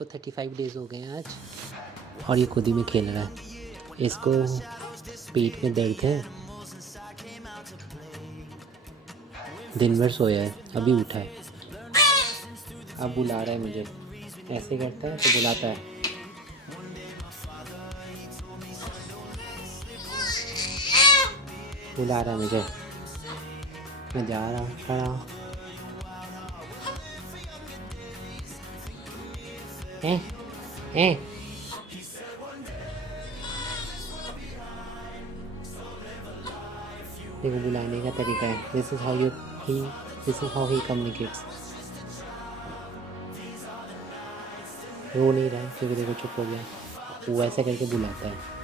तो 35 डेज़ हो गए हैं आज और ये खुद ही में खेल रहा है। इसको पेट में दर्द है, दिन भर सोया है, अभी उठा है। अब बुला रहा है मुझे, ऐसे करता है तो बुलाता है। बुला रहा है मुझे, मैं जा रहा हूँ, खड़ा हूँ। हैं देखो बुलाने का तरीका है। This is how he communicates. रो नहीं रहा है क्योंकि देखो चुप हो गया। वो ऐसे करके बुलाता है।